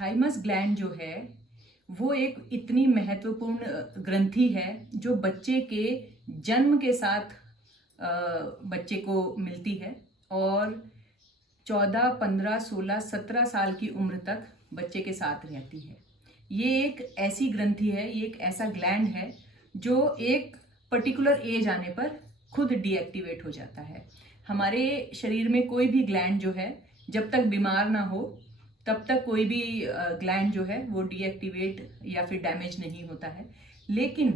Thymus gland जो है वो एक इतनी महत्वपूर्ण ग्रंथि है जो बच्चे के जन्म के साथ बच्चे को मिलती है और 14, 15, 16, 17 साल की उम्र तक बच्चे के साथ रहती है। ये एक ऐसी ग्रंथि है, ये एक ऐसा ग्लैंड है जो एक पर्टिकुलर एज आने पर खुद डीएक्टिवेट हो जाता है। हमारे शरीर में कोई भी ग्लैंड जो है जब तक बीमार ना हो तब तक कोई भी ग्लैंड जो है वो डीएक्टिवेट या फिर डैमेज नहीं होता है। लेकिन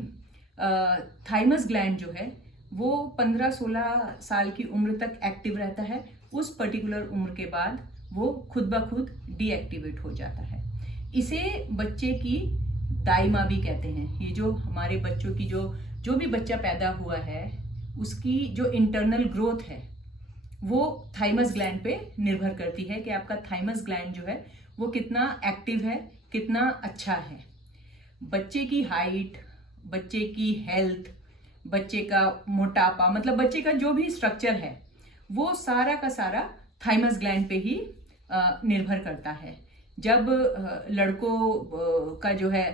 थाइमस ग्लैंड जो है वो 15-16 साल की उम्र तक एक्टिव रहता है। उस पर्टिकुलर उम्र के बाद वो खुद ब खुद डीएक्टिवेट हो जाता है। इसे बच्चे की दाइमा भी कहते हैं। ये जो हमारे बच्चों की जो भी बच्चा पैदा हुआ है उसकी जो इंटरनल ग्रोथ है वो थाइमस ग्लैंड पे निर्भर करती है कि आपका थाइमस ग्लैंड जो है वो कितना एक्टिव है, कितना अच्छा है। बच्चे की हाइट, बच्चे की हेल्थ, बच्चे का मोटापा, मतलब बच्चे का जो भी स्ट्रक्चर है वो सारा का सारा थाइमस ग्लैंड पे ही निर्भर करता है। जब लड़कों का जो है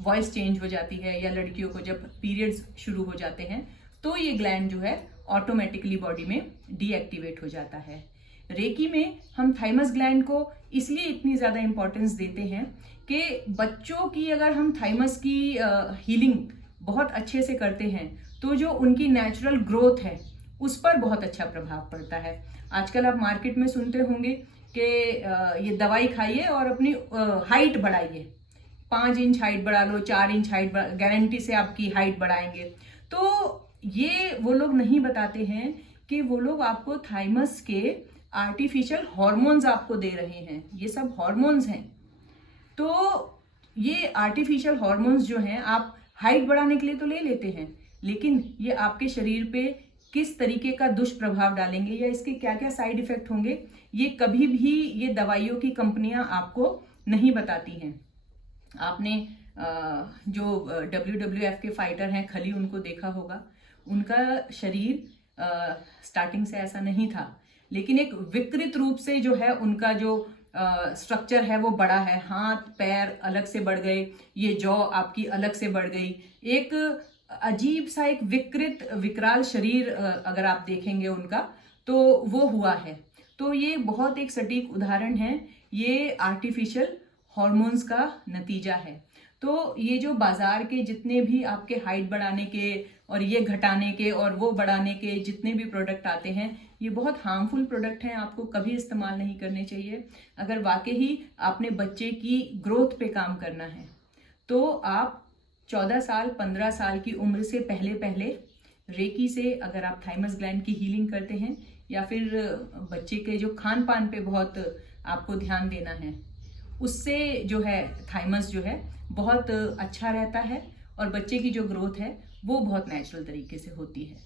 वॉइस चेंज हो जाती है या लड़कियों को जब पीरियड्स शुरू हो जाते हैं तो ये ग्लैंड जो है ऑटोमेटिकली बॉडी में डीएक्टिवेट हो जाता है। रेकी में हम थाइमस ग्लैंड को इसलिए इतनी ज़्यादा इंपॉर्टेंस देते हैं कि बच्चों की अगर हम थाइमस की हीलिंग बहुत अच्छे से करते हैं तो जो उनकी नेचुरल ग्रोथ है उस पर बहुत अच्छा प्रभाव पड़ता है। आजकल आप मार्केट में सुनते होंगे कि ये दवाई खाइए और अपनी हाइट बढ़ाइए, 5 इंच हाइट बढ़ा लो, 4 इंच हाइट, गारंटी से आपकी हाइट बढ़ाएंगे। तो ये वो लोग नहीं बताते हैं कि वो लोग आपको थाइमस के आर्टिफिशियल हार्मोन्स आपको दे रहे हैं। ये सब हार्मोन्स हैं। तो ये आर्टिफिशियल हार्मोन्स जो हैं आप हाइट बढ़ाने के लिए तो ले लेते हैं, लेकिन ये आपके शरीर पे किस तरीके का दुष्प्रभाव डालेंगे या इसके क्या क्या साइड इफेक्ट होंगे ये कभी भी ये दवाइयों की कंपनियां आपको नहीं बताती हैं। आपने जो WWF के फाइटर हैं खली, उनको देखा होगा। उनका शरीर स्टार्टिंग से ऐसा नहीं था, लेकिन एक विकृत रूप से जो है उनका जो स्ट्रक्चर है वो बड़ा है। हाथ पैर अलग से बढ़ गए, ये जॉ आपकी अलग से बढ़ गई। एक अजीब सा एक विकृत विकराल शरीर अगर आप देखेंगे उनका तो वो हुआ है। तो ये बहुत एक सटीक उदाहरण है, ये आर्टिफिशियल हॉर्मोन्स का नतीजा है। तो ये जो बाजार के जितने भी आपके हाइट बढ़ाने के और ये घटाने के और वो बढ़ाने के जितने भी प्रोडक्ट आते हैं ये बहुत हार्मफुल प्रोडक्ट हैं, आपको कभी इस्तेमाल नहीं करने चाहिए। अगर वाकई ही आपने बच्चे की ग्रोथ पे काम करना है तो आप 14 साल 15 साल की उम्र से पहले रेकी से अगर आप थाइमस ग्लैंड की हीलिंग करते हैं या फिर बच्चे के जो खान पान पे बहुत आपको ध्यान देना है, उससे जो है थाइमस जो है बहुत अच्छा रहता है और बच्चे की जो ग्रोथ है वो बहुत नेचुरल तरीके से होती है।